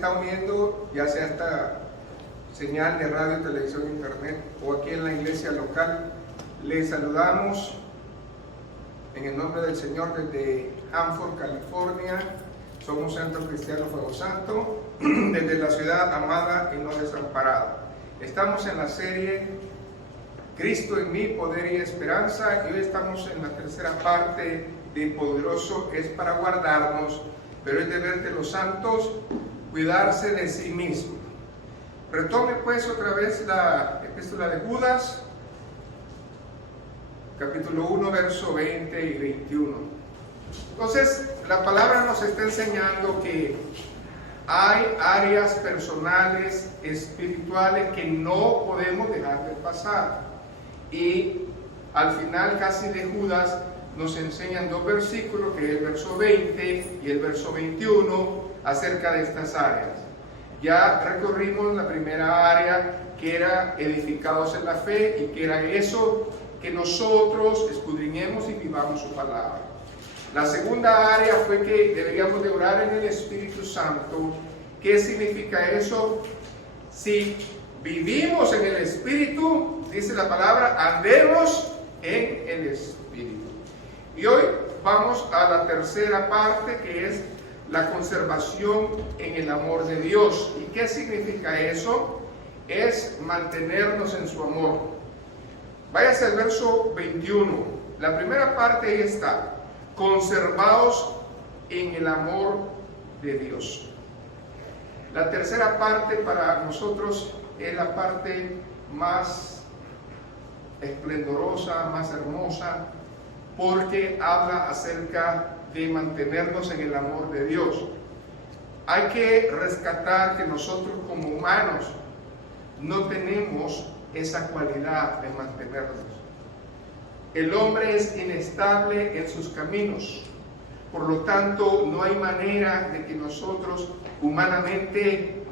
está uniendo, ya sea esta señal de radio, televisión, internet o aquí en la iglesia local, les saludamos en el nombre del Señor desde Hanford, California. Somos Centro Cristiano Fuego Santo, desde la ciudad amada y no desamparada. Estamos en la serie Cristo en mí, poder y esperanza, y hoy estamos en la tercera parte de Poderoso es para guardarnos, pero es deber de los santos cuidarse de sí mismos. Retome pues otra vez la epístola de Judas, capítulo 1, verso 20 y 21. Entonces, la palabra nos está enseñando que hay áreas personales, espirituales que no podemos dejar de pasar. Y al final casi de Judas nos enseñan dos versículos, que es el verso 20 y el verso 21, acerca de estas áreas. Ya recorrimos la primera área, que era edificados en la fe, y que era eso, que nosotros escudriñemos y vivamos su palabra. La segunda área fue que deberíamos de orar en el Espíritu Santo. ¿Qué significa eso? Si vivimos en el Espíritu, dice la palabra, andemos en el Espíritu. Y hoy vamos a la tercera parte, que es la conservación en el amor de Dios. ¿Y qué significa eso? Es mantenernos en su amor. Váyase al verso 21. La primera parte ahí está: conservados en el amor de Dios. La tercera parte para nosotros es la parte más esplendorosa, más hermosa, porque habla acerca de mantenernos en el amor de Dios. Hay que rescatar que nosotros como humanos no tenemos esa cualidad de mantenernos. El hombre es inestable en sus caminos, por lo tanto no hay manera de que nosotros humanamente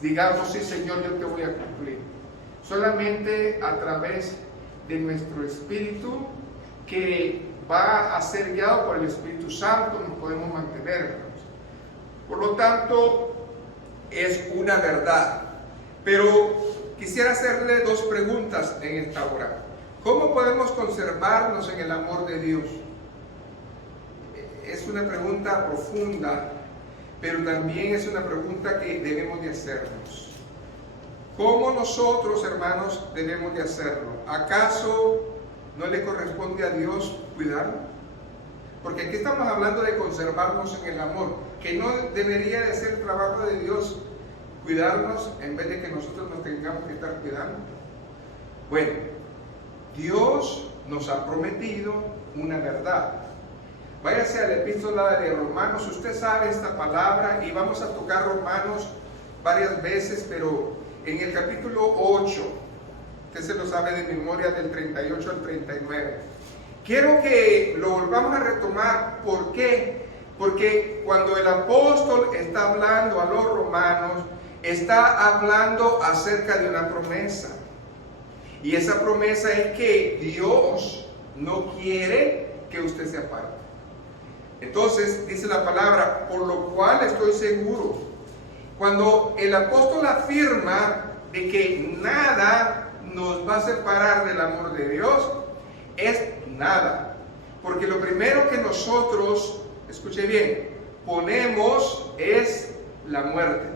digamos: sí, Señor, yo te voy a cumplir. Solamente a través de nuestro espíritu, que va a ser guiado por el Espíritu Santo, nos podemos mantener. Por lo tanto, es una verdad. Pero quisiera hacerle dos preguntas en esta hora. ¿Cómo podemos conservarnos en el amor de Dios? Es una pregunta profunda, pero también es una pregunta que debemos de hacernos. ¿Cómo nosotros, hermanos, debemos de hacerlo? ¿Acaso no le corresponde a Dios cuidarnos? Porque aquí estamos hablando de conservarnos en el amor, que no debería de ser el trabajo de Dios cuidarnos en vez de que nosotros nos tengamos que estar cuidando. Bueno, Dios nos ha prometido una verdad. Váyase a la epístola de Romanos. Usted sabe esta palabra y vamos a tocar Romanos varias veces, pero en el capítulo 8, usted se lo sabe de memoria, del 38 al 39. Quiero que lo volvamos a retomar. ¿Por qué? Porque cuando el apóstol está hablando a los romanos, está hablando acerca de una promesa. Y esa promesa es que Dios no quiere que usted se aparte. Entonces, dice la palabra, por lo cual estoy seguro. Cuando el apóstol afirma de que nada nos va a separar del amor de Dios, es nada. Porque lo primero que nosotros, escuche bien, ponemos es la muerte.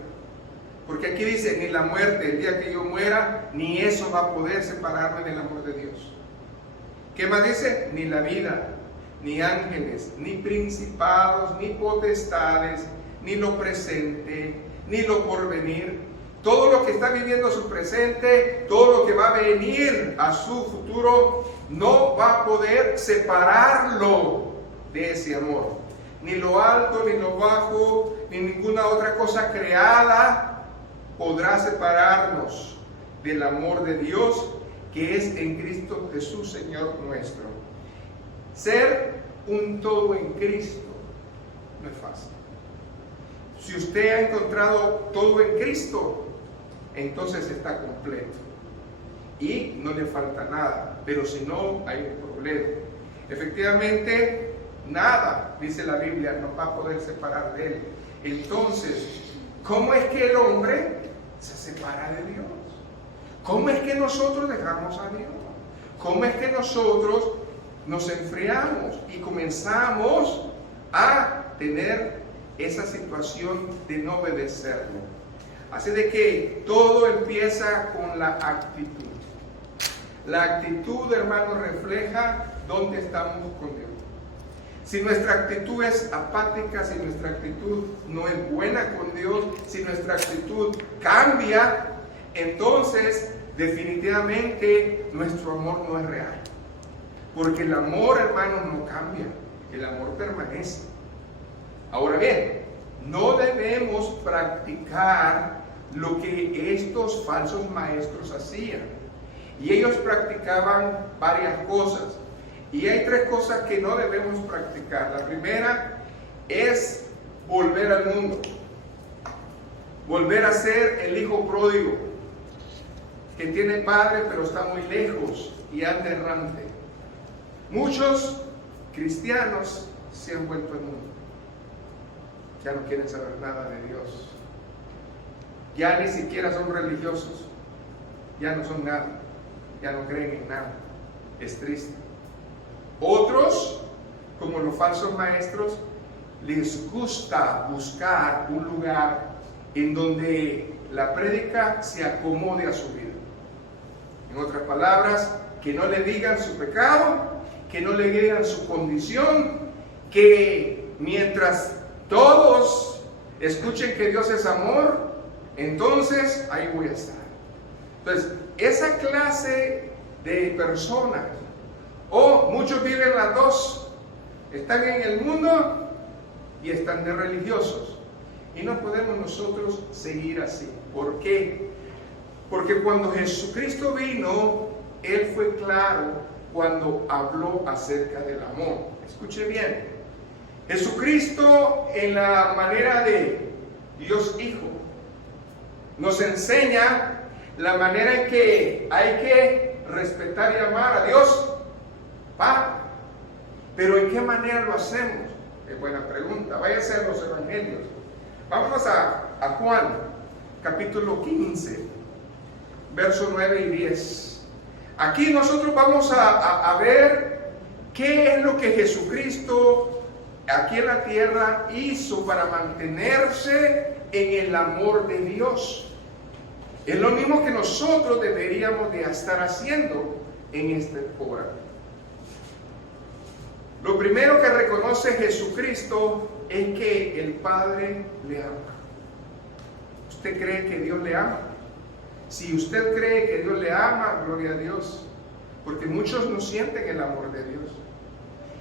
Porque aquí dice, ni la muerte, el día que yo muera, ni eso va a poder separarme del amor de Dios. ¿Qué más dice? Ni la vida, ni ángeles, ni principados, ni potestades, ni lo presente, ni lo porvenir. Todo lo que está viviendo su presente, todo lo que va a venir a su futuro, no va a poder separarlo de ese amor. Ni lo alto, ni lo bajo, ni ninguna otra cosa creada podrá separarnos del amor de Dios, que es en Cristo Jesús, Señor nuestro. Ser un todo en Cristo no es fácil. Si usted ha encontrado todo en Cristo, entonces está completo y no le falta nada. Pero si no, hay un problema. Efectivamente, nada, dice la Biblia, nos va a poder separar de Él. Entonces, ¿Cómo es que el hombre se separa de Dios? ¿Cómo es que nosotros dejamos a Dios? ¿Cómo es que nosotros nos enfriamos y comenzamos a tener esa situación de no obedecerlo? Así de que todo empieza con la actitud. La actitud, hermano, refleja dónde estamos con Dios. Si nuestra actitud es apática, si nuestra actitud no es buena con Dios, si nuestra actitud cambia, entonces definitivamente nuestro amor no es real. Porque el amor, hermano, no cambia, el amor permanece. Ahora bien, no debemos practicar lo que estos falsos maestros hacían. Y ellos practicaban varias cosas. Y hay tres cosas que no debemos practicar. La primera es volver al mundo. Volver a ser el hijo pródigo, que tiene padre pero está muy lejos y anda errante. Muchos cristianos se han vuelto al mundo. Ya no quieren saber nada de Dios. Ya ni siquiera son religiosos. Ya no son nada. Ya no creen en nada. Es triste. Otros, como los falsos maestros, les gusta buscar un lugar en donde la prédica se acomode a su vida. En otras palabras, que no le digan su pecado, que no le digan su condición, que mientras todos escuchen que Dios es amor, entonces ahí voy a estar. Entonces, esa clase de personas, o muchos viven las dos, están en el mundo y están de religiosos. Y no podemos nosotros seguir así. ¿Por qué? Porque cuando Jesucristo vino, Él fue claro cuando habló acerca del amor. Escuche bien. Jesucristo, en la manera de Dios Hijo, nos enseña la manera en que hay que respetar y amar a Dios Padre. Pero ¿en qué manera lo hacemos? Es buena pregunta. Váyase a los evangelios. Vámonos a Juan, capítulo 15, verso 9 y 10. Aquí nosotros vamos a ver qué es lo que Jesucristo aquí en la tierra hizo para mantenerse en el amor de Dios. Es lo mismo que nosotros deberíamos de estar haciendo en esta hora. Lo primero que reconoce Jesucristo es que el Padre le ama. ¿Usted cree que Dios le ama? Si usted cree que Dios le ama, gloria a Dios, porque muchos no sienten el amor de Dios.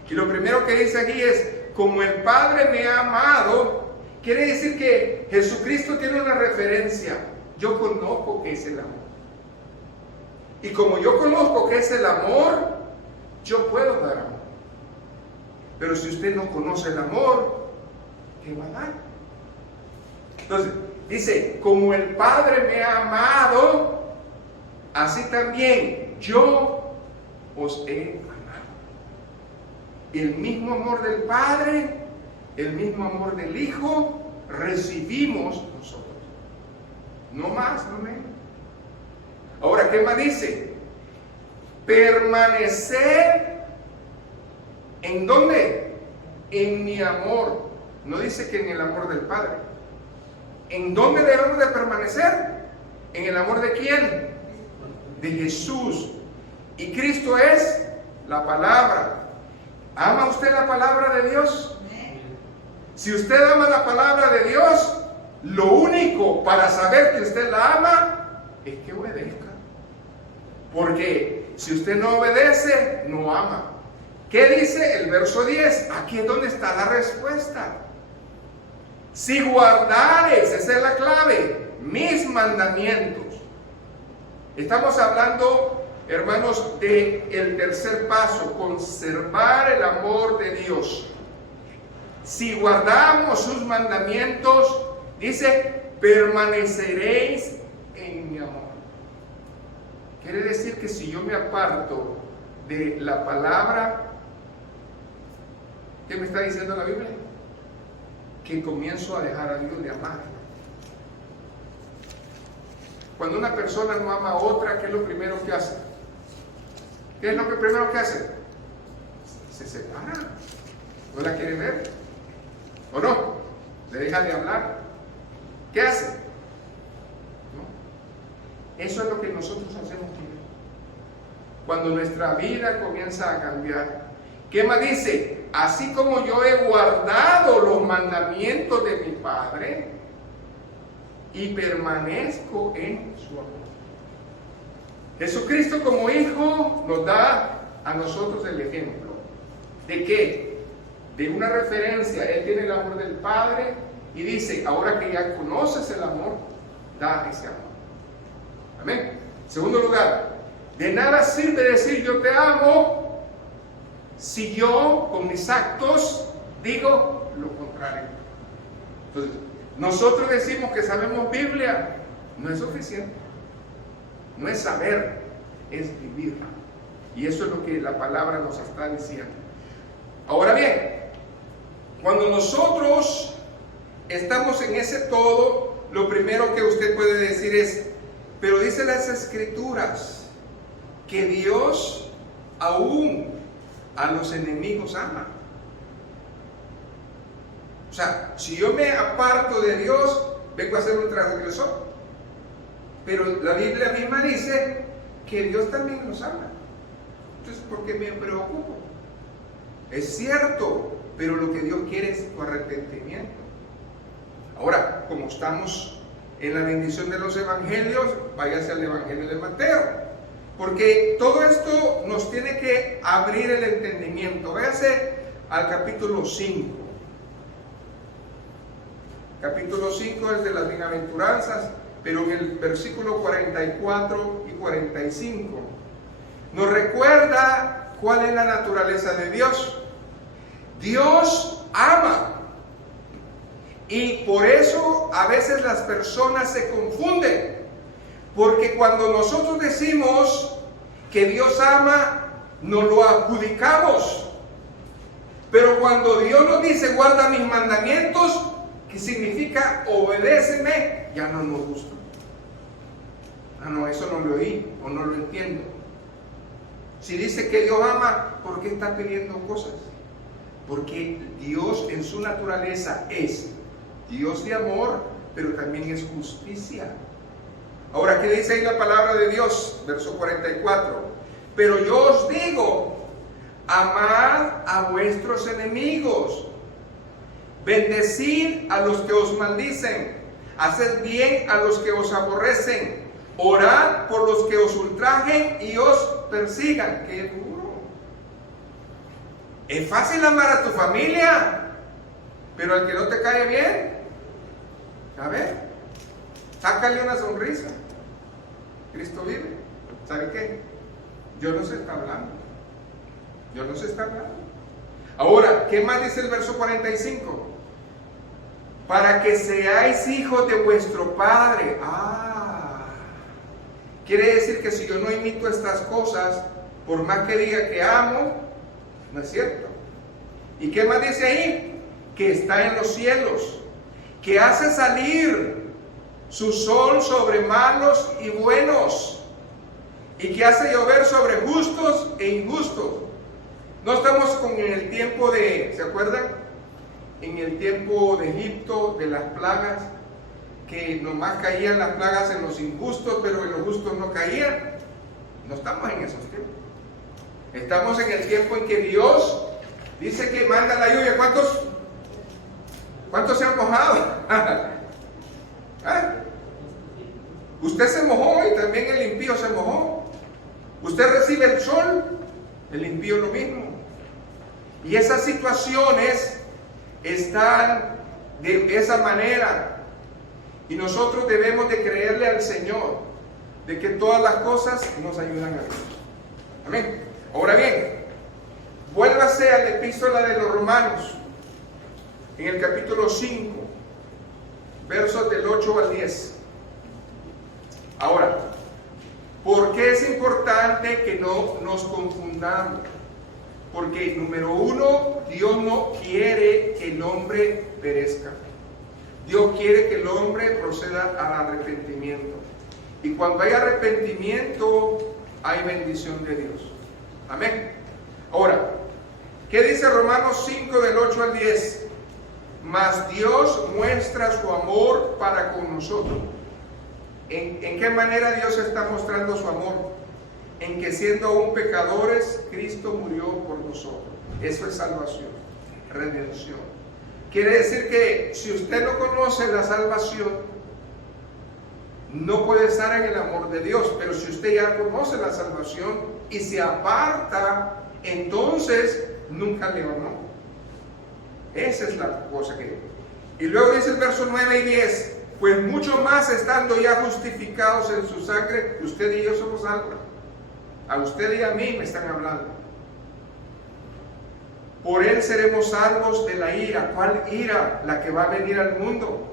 Y lo primero que dice aquí es, como el Padre me ha amado, quiere decir que Jesucristo tiene una referencia. Yo conozco qué es el amor. Y como yo conozco qué es el amor, yo puedo dar amor. Pero si usted no conoce el amor, ¿qué va a dar? Entonces, dice, como el Padre me ha amado, así también yo os he amado. El mismo amor del Padre, el mismo amor del Hijo, recibimos nosotros. No más, no menos. Ahora, ¿qué más dice? Permanecer, ¿en dónde? En mi amor. No dice que en el amor del Padre. ¿En dónde debemos de permanecer? ¿En el amor de quién? De Jesús. Y Cristo es la palabra. ¿Ama usted la palabra de Dios? Si usted ama la palabra de Dios, lo único para saber que usted la ama es que obedezca. Porque si usted no obedece, no ama. ¿Qué dice el verso 10? Aquí es donde está la respuesta. Si guardares, esa es la clave, mis mandamientos. Estamos hablando, hermanos, del tercer paso, conservar el amor de Dios. Si guardamos sus mandamientos, dice, permaneceréis en mi amor. Quiere decir que si yo me aparto de la palabra, ¿qué me está diciendo la Biblia? Que comienzo a dejar a Dios de amar. Cuando una persona no ama a otra, ¿qué es lo primero que hace? ¿Qué es lo que primero que hace? Se separa. ¿No la quiere ver? ¿O no? ¿Le deja de hablar? ¿Qué hace? ¿No? Eso es lo que nosotros hacemos cuando nuestra vida comienza a cambiar. ¿Qué más dice? Así como yo he guardado los mandamientos de mi Padre y permanezco en su amor. Jesucristo como Hijo nos da a nosotros el ejemplo. ¿De qué? De una referencia. Él tiene el amor del Padre y dice, ahora que ya conoces el amor, da ese amor. Amén. Segundo lugar, de nada sirve decir yo te amo si yo con mis actos digo lo contrario. Entonces, nosotros decimos que sabemos Biblia, no es suficiente. No es saber, es vivir. Y eso es lo que la palabra nos está diciendo. Ahora bien, cuando nosotros estamos en ese todo, lo primero que usted puede decir es, pero dice las Escrituras que Dios aún a los enemigos ama. O sea, si yo me aparto de Dios, vengo a ser un transgresor. Pero la Biblia misma dice que Dios también nos ama. Entonces, ¿por qué me preocupo? Es cierto, pero lo que Dios quiere es tu arrepentimiento. Ahora, como estamos en la bendición de los evangelios, váyase al evangelio de Mateo. Porque todo esto nos tiene que abrir el entendimiento. Váyase al capítulo 5. Capítulo 5 es de las bienaventuranzas, pero en el versículo 44 y 45 nos recuerda cuál es la naturaleza de Dios. Dios ama. Y por eso a veces las personas se confunden. Porque cuando nosotros decimos que Dios ama, nos lo adjudicamos. Pero cuando Dios nos dice, guarda mis mandamientos, que significa obedéceme, ya no nos gusta. Ah, no, eso no lo oí o no lo entiendo. Si dice que Dios ama, ¿por qué está pidiendo cosas? Porque Dios en su naturaleza es Dios de amor, pero también es justicia. Ahora, ¿qué dice ahí la palabra de Dios? Verso 44. Pero yo os digo, amad a vuestros enemigos, bendecid a los que os maldicen, haced bien a los que os aborrecen, orad por los que os ultrajen y os persigan. ¡Qué duro! Es fácil amar a tu familia, pero al que no te cae bien, a ver, sácale una sonrisa. Cristo vive. ¿Sabe qué? Dios nos está hablando. Dios nos está hablando. Ahora, ¿qué más dice el verso 45? Para que seáis hijos de vuestro Padre. Quiere decir que si yo no imito estas cosas, por más que diga que amo, no es cierto. ¿Y qué más dice ahí? Que está en los cielos, que hace salir su sol sobre malos y buenos, y que hace llover sobre justos e injustos. No estamos en el tiempo de, ¿se acuerdan? En el tiempo de Egipto, de las plagas, que nomás caían las plagas en los injustos, pero en los justos no caían. No estamos en esos tiempos. Estamos en el tiempo en que Dios dice que manda la lluvia. ¿Cuántos se han mojado? ¿Ah? Usted se mojó y también el impío se mojó. Usted recibe el sol, el impío lo mismo. Y esas situaciones están de esa manera. Y nosotros debemos de creerle al Señor de que todas las cosas nos ayudan a Dios. Amén. Ahora bien, vuélvase a la epístola de los Romanos, en el capítulo 5, versos del 8 al 10. Ahora, ¿por qué es importante que no nos confundamos? Porque, número uno, Dios no quiere que el hombre perezca. Dios quiere que el hombre proceda al arrepentimiento. Y cuando hay arrepentimiento, hay bendición de Dios. Amén. Ahora, ¿qué dice Romanos 5 del 8 al 10? Mas Dios muestra su amor para con nosotros. ¿En qué manera Dios está mostrando su amor? En que siendo aún pecadores, Cristo murió por nosotros. Eso es salvación, redención. Quiere decir que si usted no conoce la salvación, no puede estar en el amor de Dios. Pero si usted ya conoce la salvación y se aparta, entonces nunca le amó. Esa es la cosa que... Y luego dice el verso 9 y 10, pues mucho más estando ya justificados en su sangre, usted y yo somos salvos. A usted y a mí me están hablando. Por él seremos salvos de la ira. ¿Cuál ira? La que va a venir al mundo.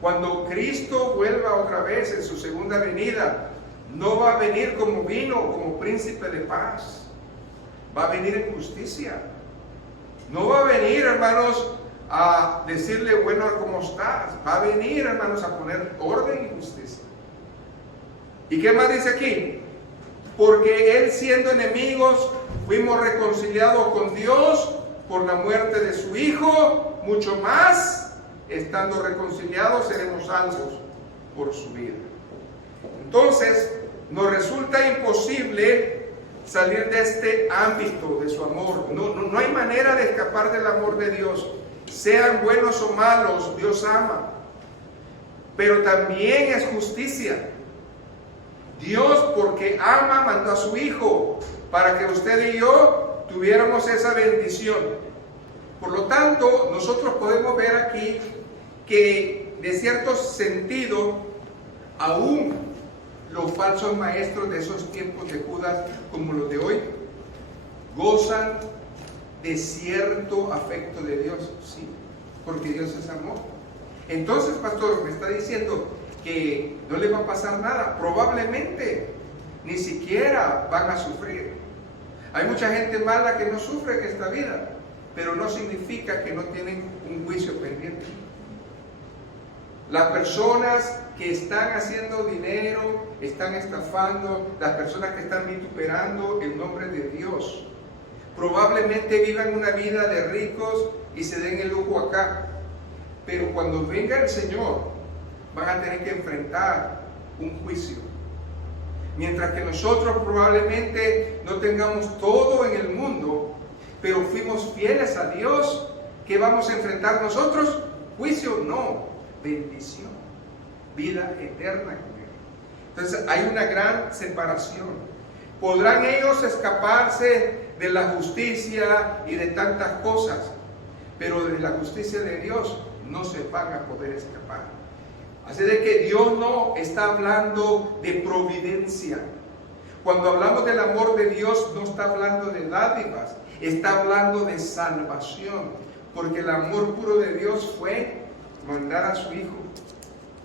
Cuando Cristo vuelva otra vez en su segunda venida, no va a venir como vino, como príncipe de paz. Va a venir en justicia. No va a venir, hermanos, a decirle, bueno, ¿cómo estás? Va a venir, hermanos, a poner orden y justicia. ¿Y qué más dice aquí? Porque él, siendo enemigos, fuimos reconciliados con Dios por la muerte de su Hijo. Mucho más, estando reconciliados, seremos salvos por su vida. Entonces, nos resulta imposible salir de este ámbito de su amor. No hay manera de escapar del amor de Dios. Sean buenos o malos, Dios ama. Pero también es justicia. Dios, porque ama, mandó a su Hijo para que usted y yo tuviéramos esa bendición. Por lo tanto, nosotros podemos ver aquí que de cierto sentido, aún los falsos maestros de esos tiempos de Judas, como los de hoy, gozan de cierto afecto de Dios, sí, porque Dios es amor. Entonces, pastor, me está diciendo que no les va a pasar nada. Probablemente ni siquiera van a sufrir. Hay mucha gente mala que no sufre en esta vida, pero no significa que no tienen un juicio pendiente. Las personas que están haciendo dinero, están estafando, las personas que están vituperando el nombre de Dios, probablemente vivan una vida de ricos y se den el lujo acá. Pero cuando venga el Señor, van a tener que enfrentar un juicio. Mientras que nosotros probablemente no tengamos todo en el mundo, pero fuimos fieles a Dios, ¿qué vamos a enfrentar nosotros? Juicio, no, bendición, vida eterna con Él. Entonces hay una gran separación. ¿Podrán ellos escaparse de la justicia y de tantas cosas? Pero de la justicia de Dios no se van a poder escapar. Así de que Dios no está hablando de providencia. Cuando hablamos del amor de Dios, no está hablando de dádivas, está hablando de salvación. Porque el amor puro de Dios fue mandar a su Hijo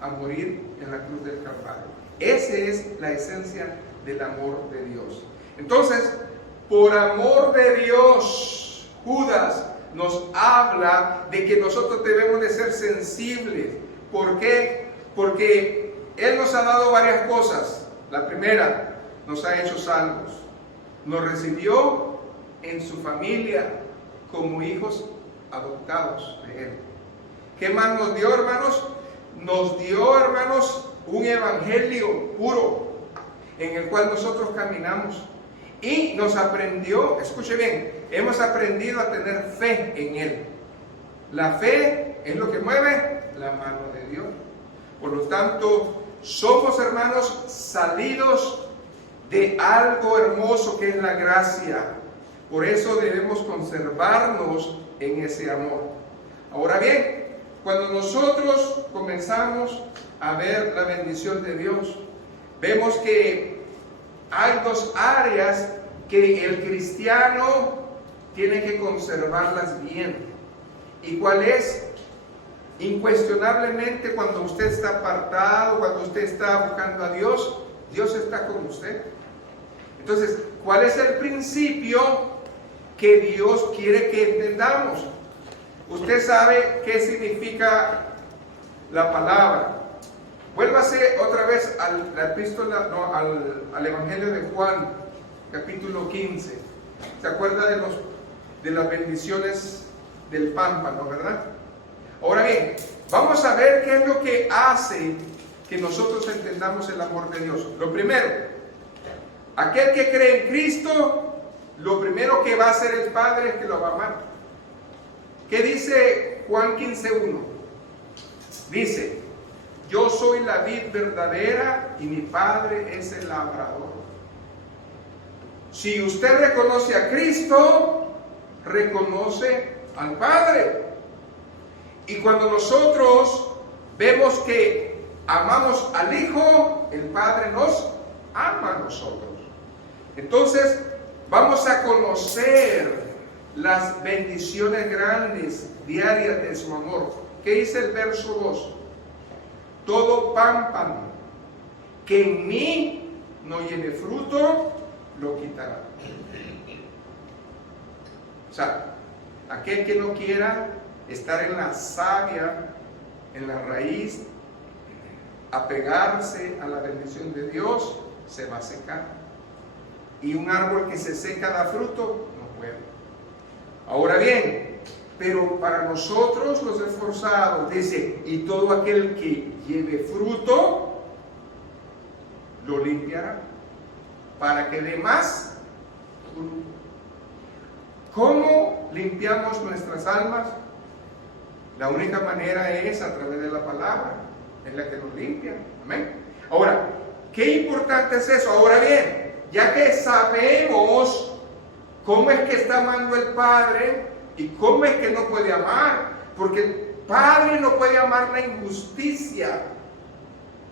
a morir en la cruz del Calvario. Esa es la esencia del amor de Dios. Entonces, por amor de Dios, Judas nos habla de que nosotros debemos de ser sensibles. ¿Por qué? Porque Él nos ha dado varias cosas. La primera, nos ha hecho salvos. Nos recibió en su familia como hijos adoptados de Él. ¿Qué más nos dio, hermanos? Nos dio, hermanos, un evangelio puro en el cual nosotros caminamos. Y nos aprendió, escuche bien, hemos aprendido a tener fe en Él. La fe es lo que mueve la mano de Dios. Por lo tanto, somos, hermanos, salidos de algo hermoso que es la gracia. Por eso debemos conservarnos en ese amor. Ahora bien, cuando nosotros comenzamos a ver la bendición de Dios, vemos que hay dos áreas que el cristiano tiene que conservarlas bien. ¿Y cuál es? Incuestionablemente, cuando usted está apartado, cuando usted está buscando a Dios, Dios está con usted. Entonces, ¿cuál es el principio que Dios quiere que entendamos? Usted sabe qué significa la palabra. Vuélvase otra vez la epístola, no, al Evangelio de Juan, capítulo 15. ¿Se acuerda de las bendiciones del pámpano, verdad? Ahora bien, vamos a ver qué es lo que hace que nosotros entendamos el amor de Dios. Lo primero, aquel que cree en Cristo, lo primero que va a hacer el Padre es que lo va a amar. ¿Qué dice Juan 15:1? Dice: yo soy la vid verdadera y mi Padre es el labrador. Si usted reconoce a Cristo, reconoce al Padre. Y cuando nosotros vemos que amamos al Hijo, el Padre nos ama a nosotros. Entonces, vamos a conocer las bendiciones grandes, diarias de su amor. ¿Qué dice el verso 2? Todo pámpano que en mí no lleve fruto, lo quitará. O sea, aquel que no quiera estar en la savia, en la raíz, apegarse a la bendición de Dios, se va a secar. Y un árbol que se seca da fruto, no puede. Ahora bien, pero para nosotros los esforzados, dice, y todo aquel que lleve fruto, lo limpiará, para que dé más fruto. ¿Cómo limpiamos nuestras almas? La única manera es a través de la palabra, es la que nos limpia. Amén. Ahora, qué importante es eso. Ahora bien, ya que sabemos cómo es que está amando el Padre y cómo es que no puede amar, porque el Padre no puede amar la injusticia,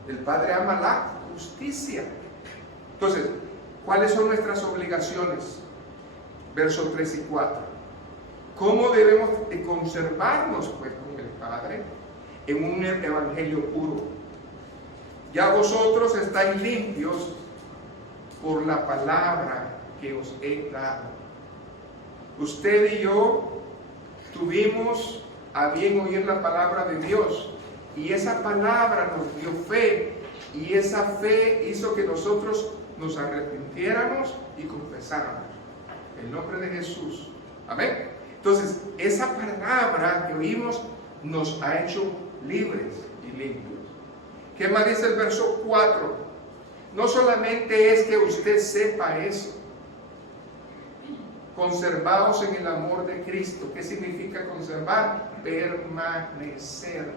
el Padre ama la justicia. Entonces, ¿cuáles son nuestras obligaciones? Versos 3 y 4. ¿Cómo debemos de conservarnos pues con el Padre en un evangelio puro? Ya vosotros estáis limpios por la palabra que os he dado. Usted y yo tuvimos a bien oír la palabra de Dios, y esa palabra nos dio fe, y esa fe hizo que nosotros nos arrepintiéramos y confesáramos el nombre de Jesús. Amén. Entonces, esa palabra que oímos nos ha hecho libres y limpios. ¿Qué más dice el verso 4? No solamente es que usted sepa eso. Conservaos en el amor de Cristo. ¿Qué significa conservar? Permanecer.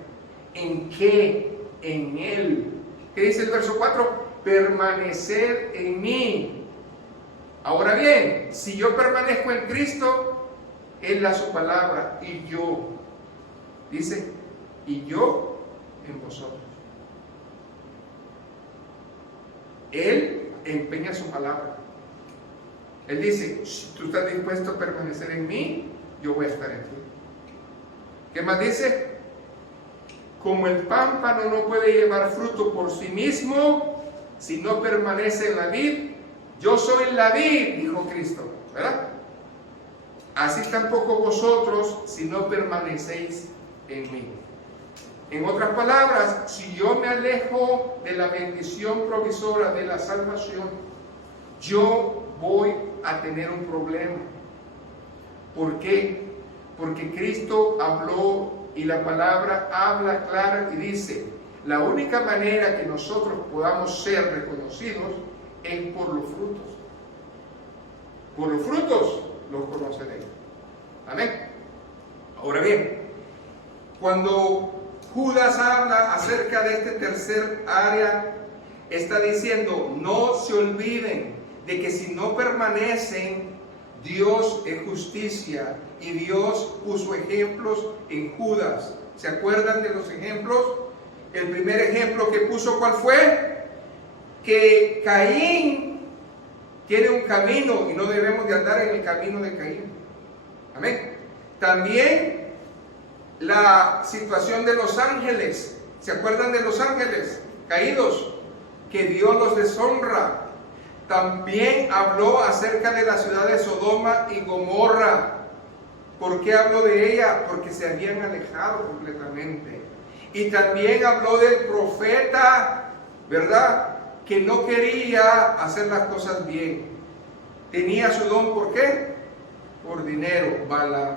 ¿En qué? En Él. ¿Qué dice el verso 4? Permanecer en mí. Ahora bien, si yo permanezco en Cristo, Él da su palabra y yo. Dice, y yo en vosotros. Él empeña su palabra. Él dice, si tú estás dispuesto a permanecer en mí, yo voy a estar en ti. ¿Qué más dice? Como el pámpano no puede llevar fruto por sí mismo, si no permanece en la vid, yo soy la vid, dijo Cristo, ¿verdad? Así tampoco vosotros, si no permanecéis en mí. En otras palabras, si yo me alejo de la bendición provisora de la salvación, yo voy a tener un problema. ¿Por qué? Porque Cristo habló y la palabra habla clara y dice, la única manera que nosotros podamos ser reconocidos es por los frutos. Por los frutos los conoceréis. Amén. Ahora bien, cuando Judas habla acerca de este tercer área, está diciendo, no se olviden de que si no permanecen, Dios es justicia, y Dios puso ejemplos en Judas. ¿Se acuerdan de los ejemplos? El primer ejemplo que puso, ¿cuál fue? Que Caín tiene un camino y no debemos de andar en el camino de Caín. Amén. También la situación de los ángeles. ¿Se acuerdan de los ángeles caídos? Que Dios los deshonra. También habló acerca de la ciudad de Sodoma y Gomorra. ¿Por qué habló de ella? Porque se habían alejado completamente. Y también habló del profeta, ¿verdad?, que no quería hacer las cosas bien. Tenía su don, ¿por qué? Por dinero, Balaam.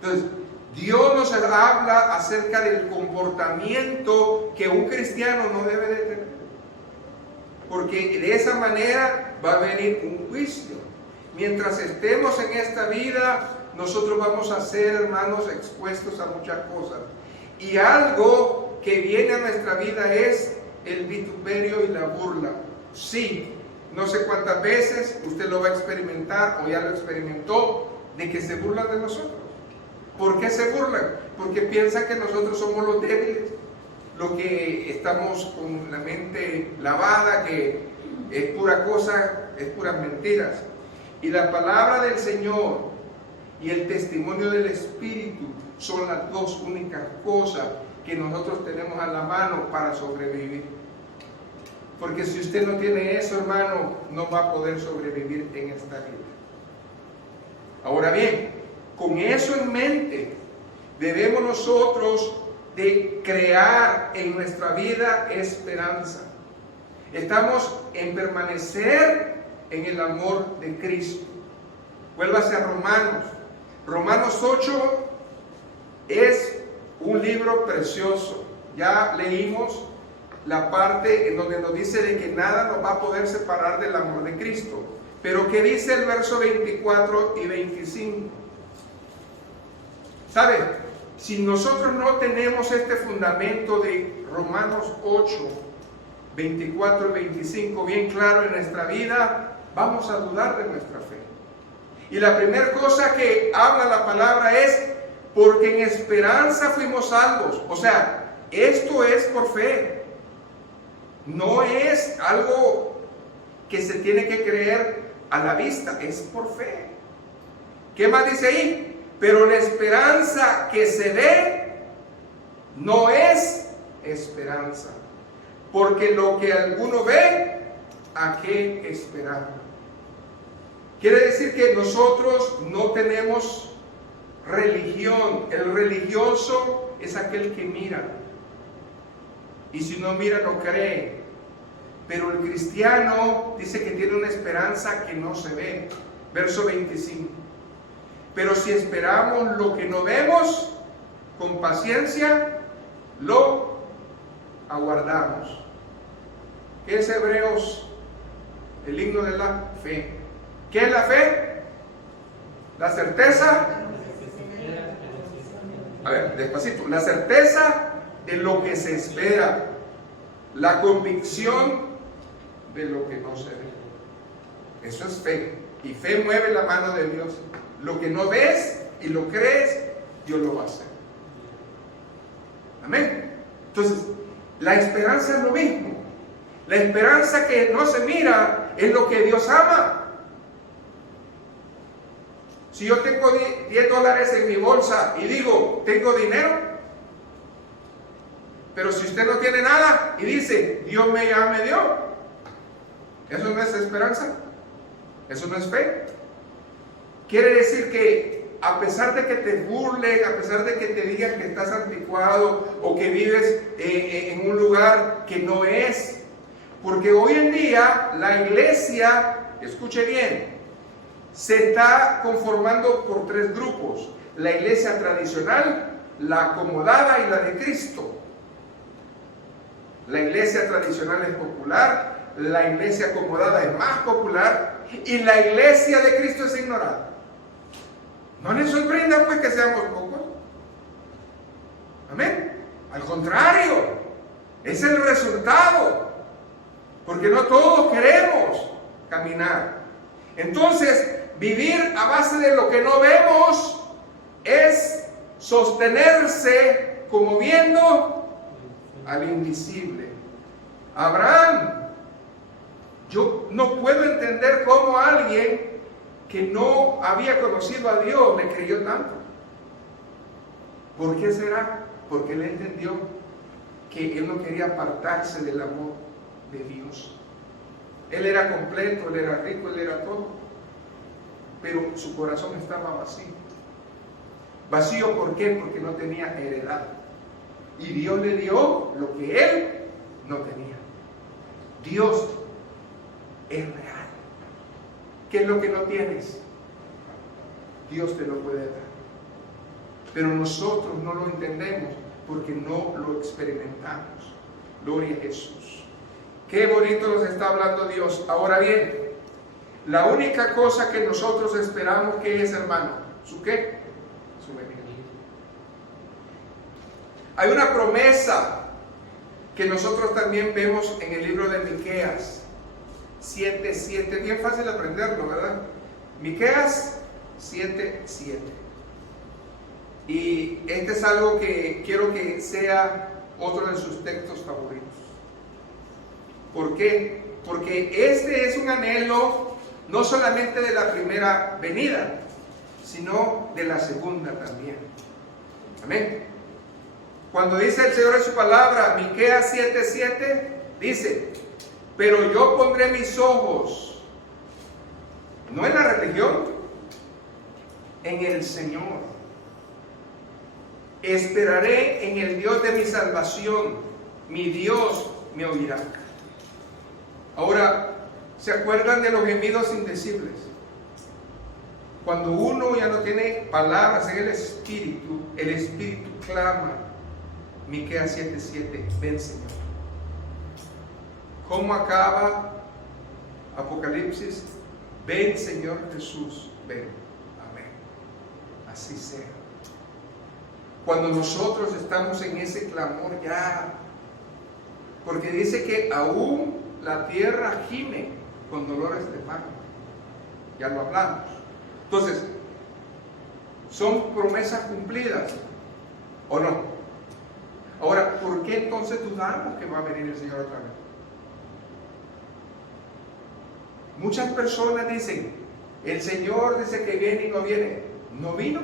Entonces, Dios nos habla acerca del comportamiento que un cristiano no debe de tener. Porque de esa manera va a venir un juicio. Mientras estemos en esta vida, nosotros vamos a ser, hermanos, expuestos a muchas cosas. Y algo que viene a nuestra vida es el vituperio y la burla. Sí, no sé cuántas veces usted lo va a experimentar o ya lo experimentó, de que se burlan de nosotros. ¿Por qué se burlan? Porque piensan que nosotros somos los débiles, los que estamos con la mente lavada, que es pura cosa, es puras mentiras. Y la palabra del Señor y el testimonio del Espíritu son las dos únicas cosas que nosotros tenemos a la mano para sobrevivir. Porque si usted no tiene eso, hermano, no va a poder sobrevivir en esta vida. Ahora bien, con eso en mente, debemos nosotros de crear en nuestra vida esperanza. Estamos en permanecer en el amor de Cristo. Vuélvase a Romanos. Romanos 8 es un libro precioso. Ya leímos la parte en donde nos dice de que nada nos va a poder separar del amor de Cristo. Pero ¿qué dice el verso 24 y 25? ¿Sabe? Si nosotros no tenemos este fundamento de Romanos 8, 24 y 25 bien claro en nuestra vida, vamos a dudar de nuestra fe. Y la primera cosa que habla la palabra es, porque en esperanza fuimos salvos. O sea, esto es por fe. No es algo que se tiene que creer a la vista, es por fe. ¿Qué más dice ahí? Pero la esperanza que se ve no es esperanza, porque lo que alguno ve, ¿a qué esperar? Quiere decir que nosotros no tenemos religión. El religioso es aquel que mira, y si no mira no cree. Pero el cristiano dice que tiene una esperanza que no se ve. Verso 25. Pero si esperamos lo que no vemos, con paciencia lo aguardamos. ¿Qué es Hebreos? El himno de la fe. ¿Qué es la fe? La certeza. A ver, despacito. La certeza de lo que se espera. La convicción de lo que no se ve. Eso es fe. Y fe mueve la mano de Dios. Lo que no ves y lo crees, Dios lo va a hacer. Amén. Entonces, la esperanza es lo mismo. La esperanza que no se mira es lo que Dios ama. Si yo tengo $10 en mi bolsa y digo, tengo dinero, pero si usted no tiene nada y dice, Dios ya me dio, ¿eso no es esperanza? ¿Eso no es fe? Quiere decir que a pesar de que te burlen, a pesar de que te digan que estás anticuado o que vives en un lugar que no es, porque hoy en día la iglesia, escuche bien, se está conformando por tres grupos: la iglesia tradicional, la acomodada y la de Cristo. La iglesia tradicional es popular, la iglesia acomodada es más popular y la iglesia de Cristo es ignorada. No les sorprenda pues que seamos pocos. Amén. Al contrario, es el resultado, porque no todos queremos caminar. Entonces, vivir a base de lo que no vemos es sostenerse como viendo al invisible. Abraham, yo no puedo entender cómo alguien que no había conocido a Dios le creyó tanto. ¿Por qué será? Porque él entendió que él no quería apartarse del amor de Dios. Él era completo, él era rico, él era todo, pero su corazón estaba vacío. ¿Vacío por qué? Porque no tenía heredad. y Dios le dio lo que él no tenía. Dios es real. ¿Qué es lo que no tienes? Dios te lo puede dar. Pero nosotros no lo entendemos porque no lo experimentamos. Gloria a Jesús. Qué bonito nos está hablando Dios. Ahora bien, la única cosa que nosotros esperamos, ¿qué es, hermano? ¿Su qué? Su venida. Hay una promesa que nosotros también vemos en el libro de Miqueas 7:7. Bien fácil aprenderlo, ¿verdad? Miqueas 7:7. Y este es algo que quiero que sea otro de sus textos favoritos. ¿Por qué? Porque este es un anhelo no solamente de la primera venida, sino de la segunda también. Amén. Cuando dice el Señor en su palabra, Miqueas 7:7, dice: pero yo pondré mis ojos, no en la religión, en el Señor. Esperaré en el Dios de mi salvación, mi Dios me oirá. Ahora, ¿se acuerdan de los gemidos indecibles? Cuando uno ya no tiene palabras en el Espíritu clama. Miqueas 7:7, ven Señor. ¿Cómo acaba Apocalipsis? Ven Señor Jesús, ven. Amén. Así sea. Cuando nosotros estamos en ese clamor ya, porque dice que aún la tierra gime con dolores de parto. Ya lo hablamos. Entonces, ¿son promesas cumplidas o no? Ahora, ¿por qué entonces dudamos que va a venir el Señor otra vez? Muchas personas dicen, el Señor dice que viene y no viene. ¿No vino?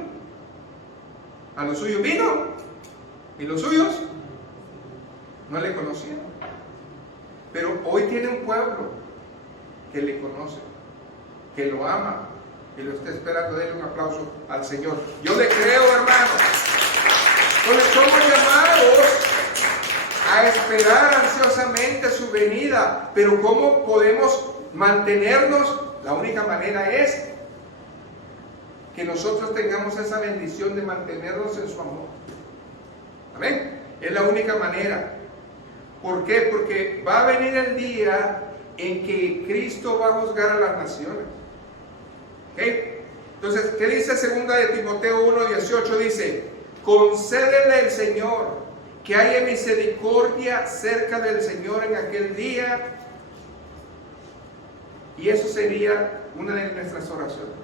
¿A los suyos vino? ¿Y los suyos? No le conocieron. Pero hoy tiene un pueblo que le conoce, que lo ama, y lo está esperando. Denle un aplauso al Señor. Yo le creo, hermano. Entonces somos llamados a esperar ansiosamente su venida. Pero ¿cómo podemos mantenernos? La única manera es que nosotros tengamos esa bendición de mantenernos en su amor. Amén. Es la única manera. ¿Por qué? Porque va a venir el día en que Cristo va a juzgar a las naciones. ¿Ok? Entonces, ¿qué dice 2 de Timoteo 1:18? Dice: concédele el Señor que haya misericordia cerca del Señor en aquel día. Y eso sería una de nuestras oraciones.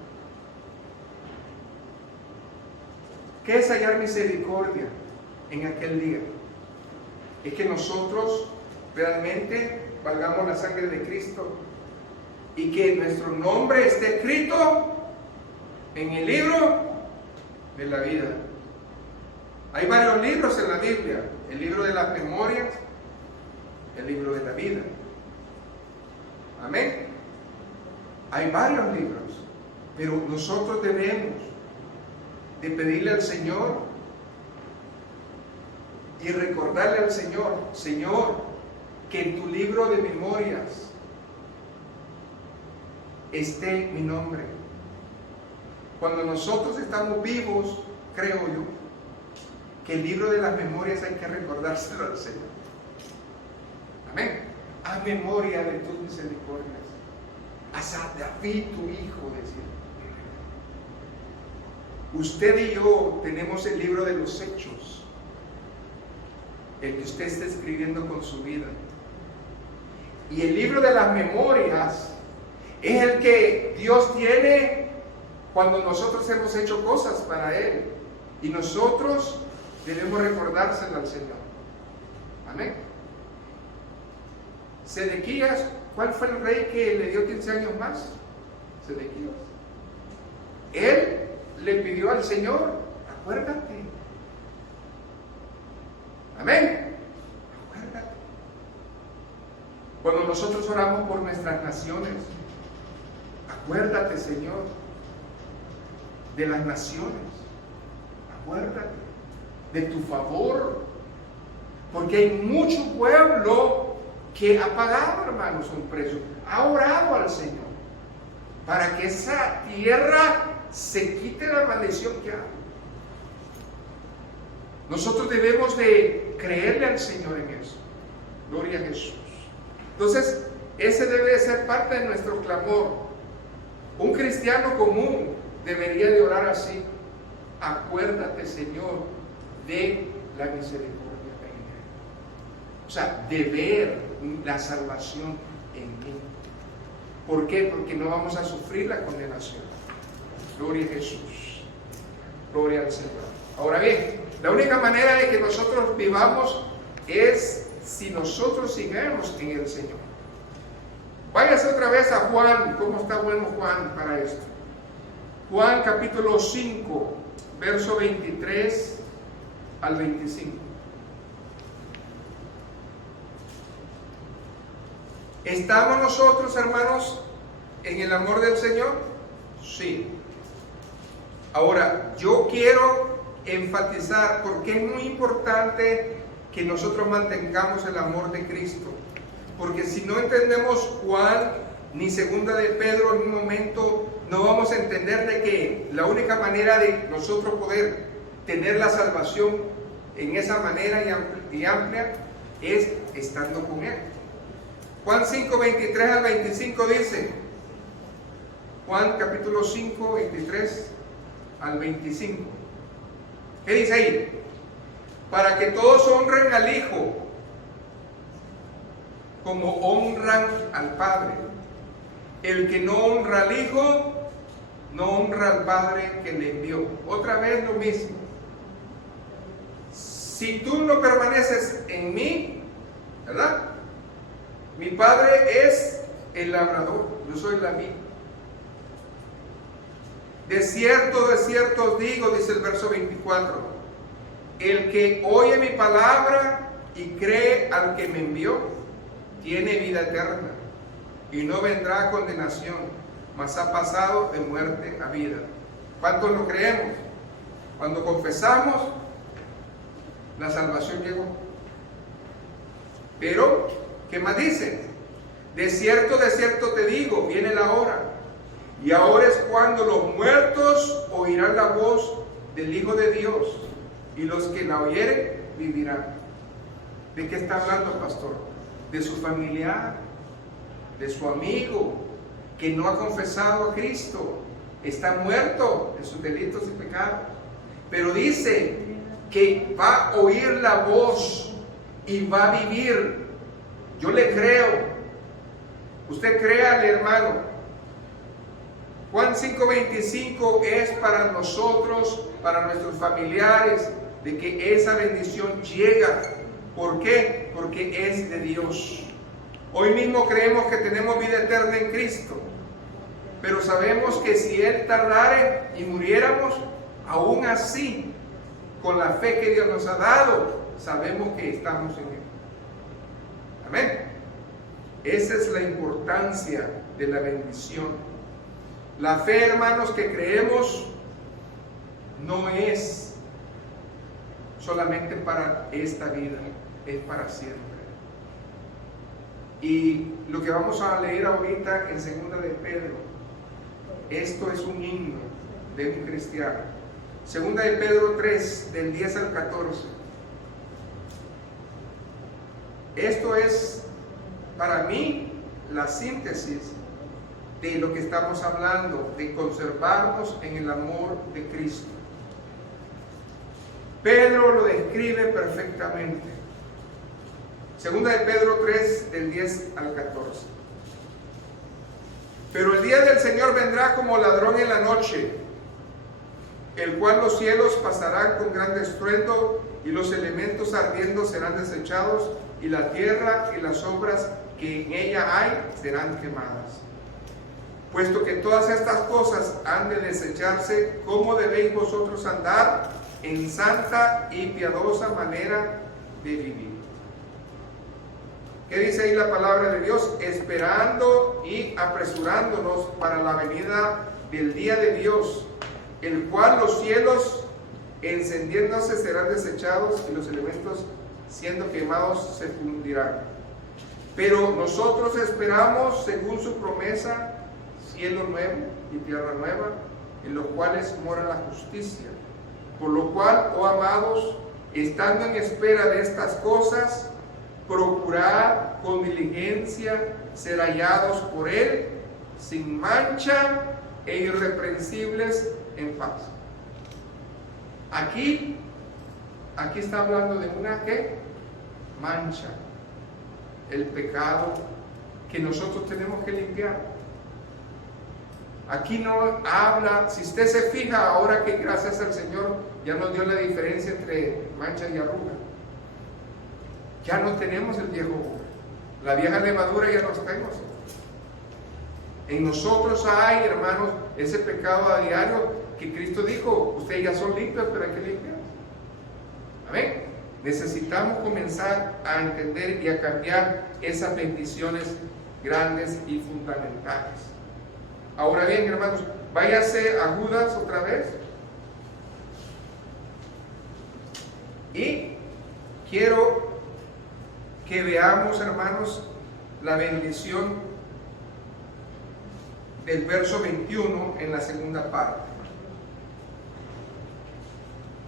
¿Qué es hallar misericordia en aquel día? Es que nosotros realmente valgamos la sangre de Cristo y que nuestro nombre esté escrito en el libro de la vida. Hay varios libros en la Biblia: el libro de las memorias, el libro de la vida. Amén. Hay varios libros, pero nosotros debemos de pedirle al Señor y recordarle al Señor: Señor, que en tu libro de memorias esté mi nombre. Cuando nosotros estamos vivos, creo yo, que el libro de las memorias hay que recordárselo al Señor. Amén. Haz memoria de tus misericordias. Haz a David tu hijo, decía. Usted y yo tenemos el libro de los hechos, el que usted está escribiendo con su vida. Y el libro de las memorias es el que Dios tiene cuando nosotros hemos hecho cosas para Él. Y nosotros debemos recordárselo al Señor. Amén. Sedequías, ¿cuál fue el rey que le dio 15 años más? Sedequías. Él le pidió al Señor: acuérdate. Amén. Acuérdate. Cuando nosotros oramos por nuestras naciones, acuérdate, Señor, de las naciones. Acuérdate de tu favor Porque hay mucho pueblo que ha pagado, hermanos, un precio, ha orado al Señor para que esa tierra se quite la maldición que hay. Nosotros debemos de creerle al Señor en eso. Gloria a Jesús. Entonces, ese debe de ser parte de nuestro clamor. Un cristiano común debería de orar así: acuérdate, Señor, de la misericordia venidera. O sea, de ver la salvación en mí. ¿Por qué? Porque no vamos a sufrir la condenación. Gloria a Jesús. Gloria al Señor. Ahora bien, la única manera de que nosotros vivamos es si nosotros sigamos en el Señor. Váyase otra vez a Juan. ¿Cómo está bueno Juan para esto? Juan capítulo 5, verso 23 al 25. ¿Estamos nosotros, hermanos, en el amor del Señor? Sí. Ahora, yo quiero enfatizar porque es muy importante que nosotros mantengamos el amor de Cristo. Porque si no entendemos Juan ni segunda de Pedro en un momento, no vamos a entender de que la única manera de nosotros poder tener la salvación en esa manera y amplia es estando con Él. Juan 5, 23 al 25 dice, Juan capítulo 5, 23 al 25. ¿Qué dice ahí? Para que todos honren al Hijo como honran al Padre. El que no honra al Hijo, no honra al Padre que le envió. Otra vez lo mismo. Si tú no permaneces en mí, ¿verdad? Mi Padre es el labrador, yo soy la vid. De cierto os digo, dice el verso 24, el que oye mi palabra y cree al que me envió, tiene vida eterna y no vendrá a condenación, mas ha pasado de muerte a vida. ¿Cuántos lo creemos? Cuando confesamos, la salvación llegó. Pero, ¿qué más dice? De cierto te digo, viene la hora, y ahora es cuando los muertos oirán la voz del Hijo de Dios, y los que la oyeren vivirán. ¿De qué está hablando el pastor? De su familiar, de su amigo, que no ha confesado a Cristo, está muerto en sus delitos y pecados. Pero dice que va a oír la voz y va a vivir. Yo le creo. Usted créale, hermano. Juan 5:25 es para nosotros, para nuestros familiares, de que esa bendición llega. ¿Por qué? Porque es de Dios. Hoy mismo creemos que tenemos vida eterna en Cristo, pero sabemos que si Él tardare y muriéramos, aún así, con la fe que Dios nos ha dado, sabemos que estamos en Él. Amén. Esa es la importancia de la bendición. La fe, hermanos, que creemos no es solamente para esta vida, es para siempre. Y lo que vamos a leer ahorita en segunda de Pedro, esto es un himno de un cristiano. Segunda de Pedro 3, del 10 al 14. Esto es para mí la síntesis de lo que estamos hablando, de conservarnos en el amor de Cristo. Pedro lo describe perfectamente. Segunda de Pedro 3, del 10 al 14. Pero el día del Señor vendrá como ladrón en la noche, el cual los cielos pasarán con gran estruendo, y los elementos ardiendo serán desechados, y la tierra y las obras que en ella hay serán quemadas. Puesto que todas estas cosas han de desecharse, ¿cómo debéis vosotros andar en santa y piadosa manera de vivir? ¿Qué dice ahí la palabra de Dios? Esperando y apresurándonos para la venida del día de Dios, el cual los cielos encendiéndose serán desechados y los elementos siendo quemados se fundirán. Pero nosotros esperamos, según su promesa, cielo nuevo y tierra nueva, en los cuales mora la justicia. Por lo cual, oh amados, estando en espera de estas cosas, procurad con diligencia ser hallados por Él, sin mancha e irreprensibles en paz. Aquí está hablando de una ¿qué? Mancha, el pecado que nosotros tenemos que limpiar. Aquí no habla, si usted se fija ahora que gracias al Señor ya nos dio la diferencia entre mancha y arruga. Ya no tenemos el viejo, la vieja levadura ya no está en nosotros. En nosotros hay, hermanos, ese pecado a diario que Cristo dijo, ustedes ya son limpios, pero hay que limpiar. Amén. Necesitamos comenzar a entender y a cambiar esas bendiciones grandes y fundamentales. Ahora bien, hermanos, váyase a Judas otra vez. Y quiero que veamos, hermanos, la bendición del verso 21 en la segunda parte.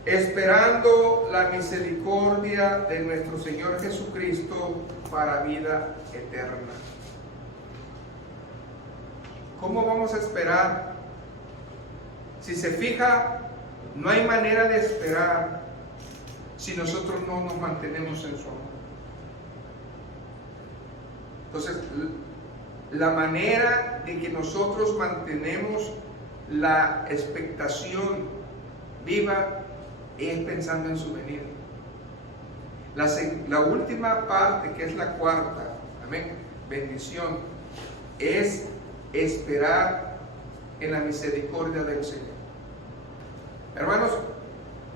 Esperando la misericordia de nuestro Señor Jesucristo para vida eterna. ¿Cómo vamos a esperar? Si se fija, no hay manera de esperar si nosotros no nos mantenemos en su amor. Entonces, la manera de que nosotros mantenemos la expectación viva es pensando en su venida. La última parte, que es la cuarta, amén, bendición, es esperar en la misericordia del Señor. Hermanos,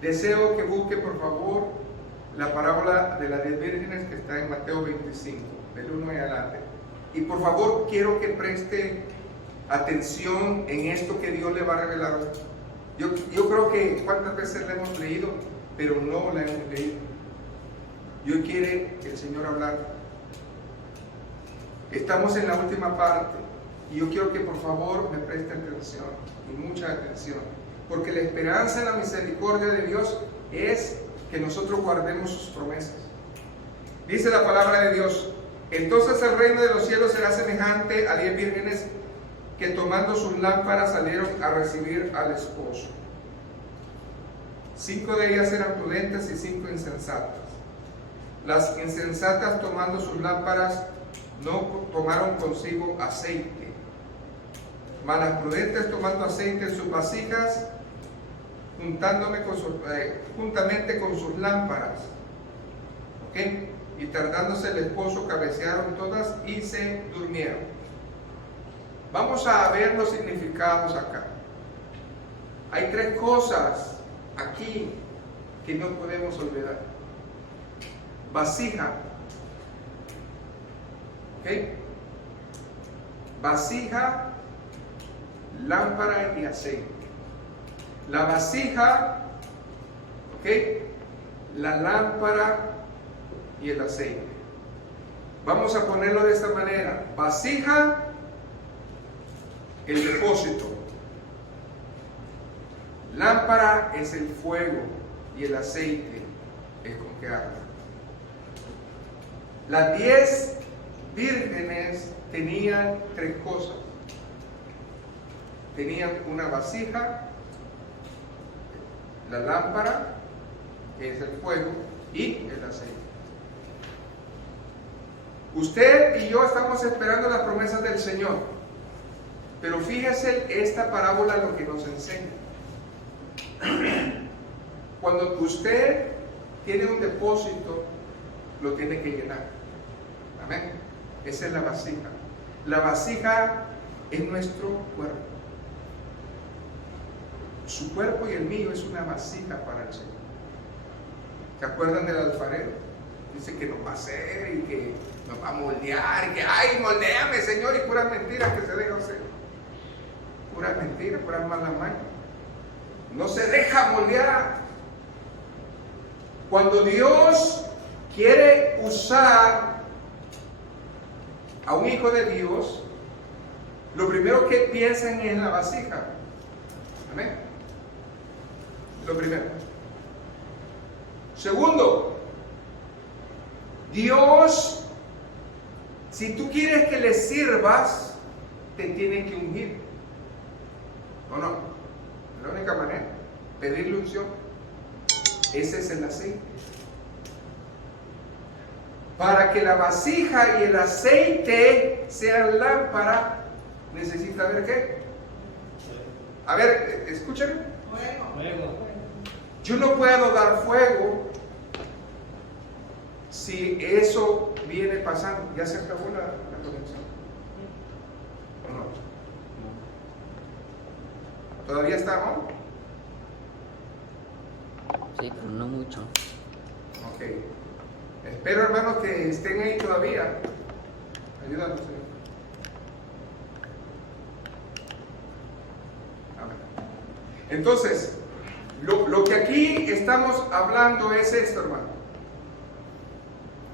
deseo que busquen por favor la parábola de las 10 vírgenes que está en Mateo 25, del 1 en adelante. Y por favor quiero que preste atención en esto que Dios le va a revelar hoy. Yo creo que cuántas veces la hemos leído, pero no la hemos leído. Dios quiere que el Señor hablar. Estamos en la última parte y yo quiero que por favor me preste atención, y mucha atención, porque la esperanza en la misericordia de Dios es que nosotros guardemos sus promesas. Dice la palabra de Dios: entonces el reino de los cielos será semejante a 10 vírgenes que tomando sus lámparas salieron a recibir al esposo. 5 de ellas eran prudentes y 5 insensatas. Las insensatas, tomando sus lámparas, no tomaron consigo aceite, mas las prudentes, tomando aceite en sus vasijas, juntamente con sus lámparas. ¿Ok? Y tardándose el esposo, cabecearon todas y se durmieron. Vamos a ver los significados acá. Hay 3 cosas aquí que no podemos olvidar. Vasija. ¿Ok? Vasija, lámpara y aceite. La vasija, ¿ok? La lámpara y el aceite. Vamos a ponerlo de esta manera. Vasija, el depósito. Lámpara es el fuego y el aceite es con que arde. Las 10 vírgenes tenían 3 cosas. Tenían una vasija, la lámpara, que es el fuego, y el aceite. Usted y yo estamos esperando las promesas del Señor, pero fíjese esta parábola lo que nos enseña. Cuando usted tiene un depósito, lo tiene que llenar. Amén. Esa es la vasija. La vasija es nuestro cuerpo. Su cuerpo y el mío es una vasija para el Señor. ¿Se acuerdan del alfarero? Dice que nos va a hacer y que nos va a moldear y que, ay, moldéame, Señor, y puras mentiras que se deja hacer. Puras mentiras, puras malas mañas. No se deja moldear. Cuando Dios quiere usar a un hijo de Dios, lo primero que piensan es en la vasija. Amén. Lo primero. Segundo, Dios, si tú quieres que le sirvas, te tiene que ungir. ¿O no? Es la única manera. Pedirle unción. Ese es el aceite. Para que la vasija y el aceite sean lámpara, necesita ver qué. A ver, escúchame. Fuego. Yo no puedo dar fuego si eso viene pasando. ¿Ya se acabó la conexión? ¿O no? ¿Todavía está on? Sí, pero no mucho. Ok. Espero, hermanos, que estén ahí todavía. Ayúdanos. Entonces, lo que aquí estamos hablando es esto, hermano.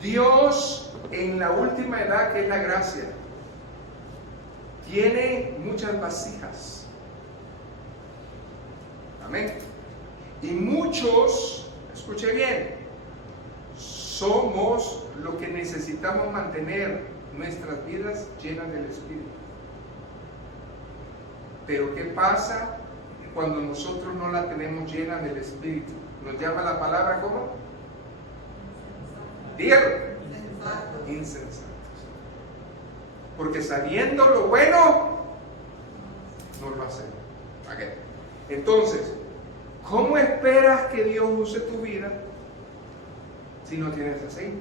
Dios, en la última edad, que es la gracia, tiene muchas vasijas. Amén. Y muchos, escuche bien, somos lo que necesitamos mantener nuestras vidas llenas del Espíritu. Pero ¿qué pasa cuando nosotros no la tenemos llena del Espíritu? Nos llama la palabra ¿cómo? Dígalo. Insensatos. Porque sabiendo lo bueno, no lo hacemos. Okay. Entonces, ¿cómo esperas que Dios use tu vida si no tienes aceite?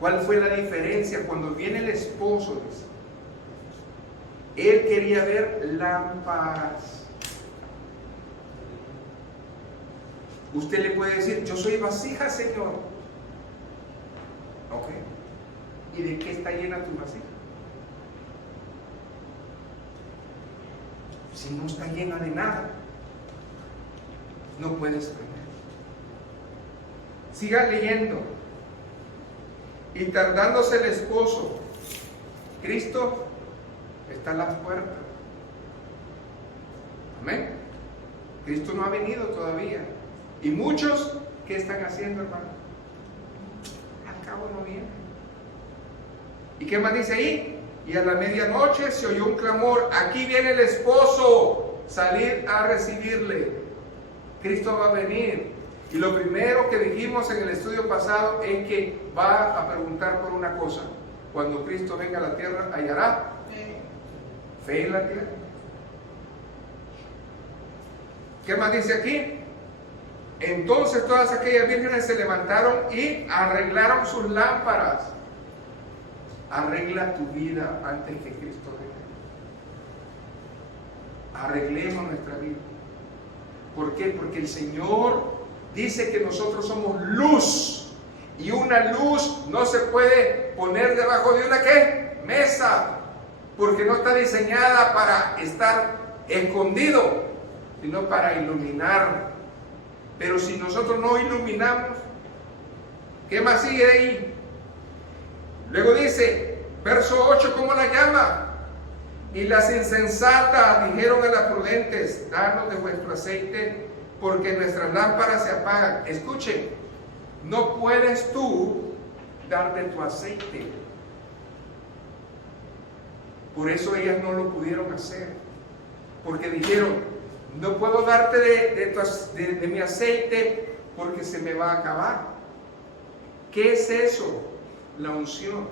¿Cuál fue la diferencia cuando viene el esposo? Dice, él quería ver lámparas. Usted le puede decir, yo soy vasija, Señor. Ok. ¿Y de qué está llena tu vasija? Si no está llena de nada, no puedes prender. Siga leyendo. Y tardándose el esposo, Cristo está a las puertas. Amén. Cristo no ha venido todavía. Y muchos, ¿qué están haciendo, hermano? Al cabo no vienen. ¿Y qué más dice ahí? Y a la medianoche se oyó un clamor, aquí viene el esposo, salid a recibirle. Cristo va a venir. Y lo primero que dijimos en el estudio pasado es que va a preguntar por una cosa. Cuando Cristo venga a la tierra, ¿hallará fe en la tierra? ¿Qué más dice aquí? Entonces todas aquellas vírgenes se levantaron y arreglaron sus lámparas. Arregla tu vida antes que Cristo venga. Arreglemos nuestra vida. ¿Por qué? Porque el Señor dice que nosotros somos luz. Y una luz no se puede poner debajo de una ¿qué? Mesa. Porque no está diseñada para estar escondido, sino para iluminar. Pero si nosotros no iluminamos, ¿qué más sigue de ahí? Luego dice, verso 8, ¿cómo la llama? Y las insensatas dijeron a las prudentes, danos de vuestro aceite, porque nuestras lámparas se apagan. Escuchen, no puedes tú dar de tu aceite. Por eso ellas no lo pudieron hacer. Porque dijeron, no puedo darte de mi aceite porque se me va a acabar. ¿Qué es eso? La unción.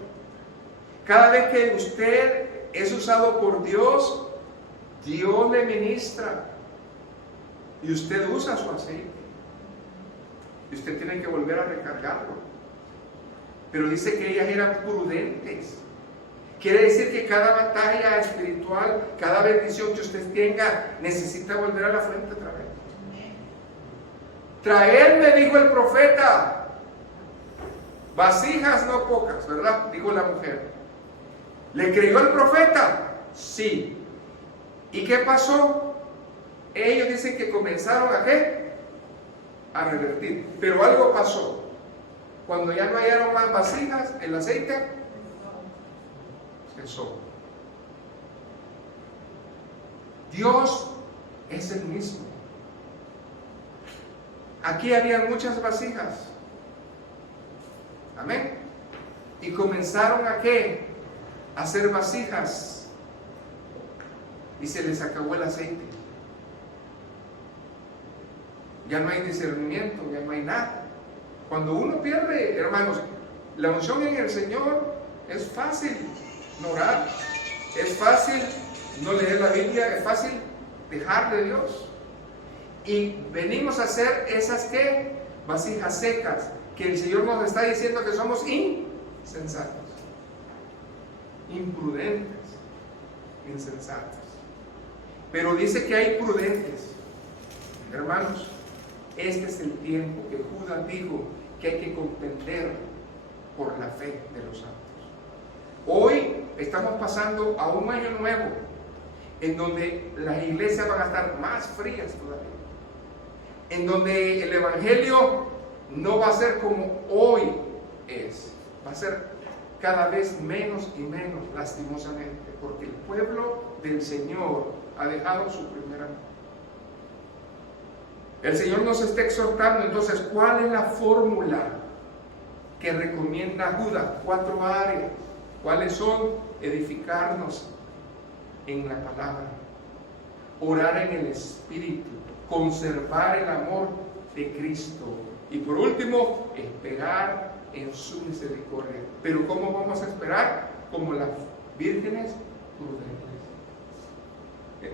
Cada vez que usted es usado por Dios, Dios le ministra y usted usa su aceite y usted tiene que volver a recargarlo. Pero dice que ellas eran prudentes. Quiere decir que cada batalla espiritual, cada bendición que usted tenga, necesita volver a la fuente otra vez. Traedme, dijo el profeta, vasijas no pocas, ¿verdad? Dijo la mujer. ¿Le creyó el profeta? Sí. ¿Y qué pasó? Ellos dicen que comenzaron a ¿qué? a revertir. Pero algo pasó. Cuando ya no hallaron más vasijas, el aceite cesó. Dios es el mismo. Aquí había muchas vasijas. Amén. Y comenzaron a ¿qué? A hacer vasijas. Y se les acabó el aceite. Ya no hay discernimiento, ya no hay nada. Cuando uno pierde, hermanos, la unción en el Señor, es fácil no orar, es fácil no leer la Biblia, es fácil dejar de Dios. Y venimos a hacer esas ¿qué? Vasijas secas, que el Señor nos está diciendo que somos insensatos, imprudentes, insensatos. Pero dice que hay prudentes. Hermanos, este es el tiempo que Judas dijo que hay que contender por la fe de los santos. Hoy estamos pasando a un año nuevo en donde las iglesias van a estar más frías todavía, en donde el evangelio no va a ser como hoy es, va a ser cada vez menos y menos, lastimosamente, porque el pueblo del Señor ha dejado su primer amor. El Señor nos está exhortando, entonces, ¿cuál es la fórmula que recomienda Judas? 4 áreas. ¿Cuáles son? Edificarnos en la palabra, orar en el Espíritu, conservar el amor de Cristo y por último, esperar en su misericordia. Pero ¿cómo vamos a esperar? Como las vírgenes prudentes.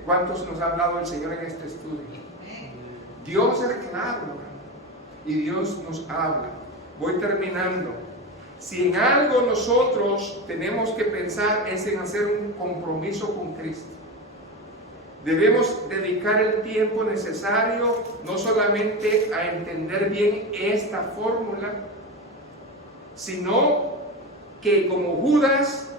¿Cuántos nos ha hablado el Señor en este estudio? Dios es claro, hermano, y Dios nos habla. Voy terminando. Si en algo nosotros tenemos que pensar es en hacer un compromiso con Cristo. Debemos dedicar el tiempo necesario no solamente a entender bien esta fórmula, sino que como Judas,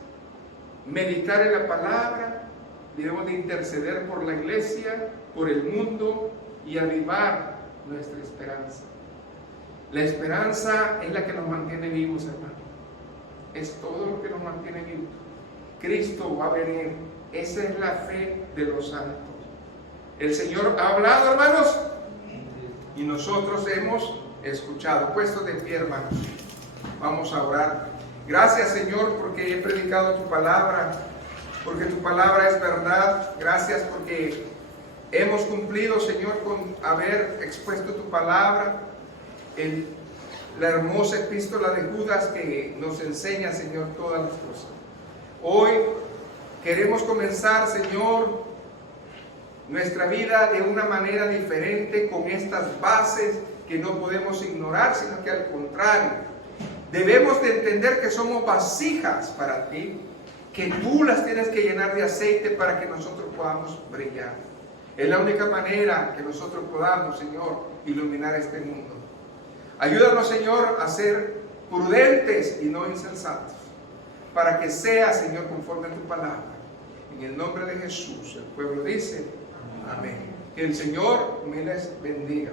meditar en la palabra, debemos de interceder por la iglesia, por el mundo y avivar nuestra esperanza. La esperanza es la que nos mantiene vivos, hermano. Es todo lo que nos mantiene vivos. Cristo va a venir. Esa es la fe de los santos. El Señor ha hablado, hermanos, y nosotros hemos escuchado. Puestos de pie, hermanos, vamos a orar. Gracias, Señor, porque he predicado tu palabra, porque tu palabra es verdad. Gracias porque hemos cumplido, Señor, con haber expuesto tu palabra, la hermosa epístola de Judas que nos enseña, Señor, todas las cosas. Hoy queremos comenzar, Señor, nuestra vida de una manera diferente, con estas bases que no podemos ignorar, sino que al contrario, debemos de entender que somos vasijas para ti, que tú las tienes que llenar de aceite para que nosotros podamos brillar. Es la única manera que nosotros podamos, Señor, iluminar este mundo. Ayúdanos, Señor, a ser prudentes y no insensatos, para que sea, Señor, conforme a tu palabra. En el nombre de Jesús, el pueblo dice, amén. Que el Señor me les bendiga.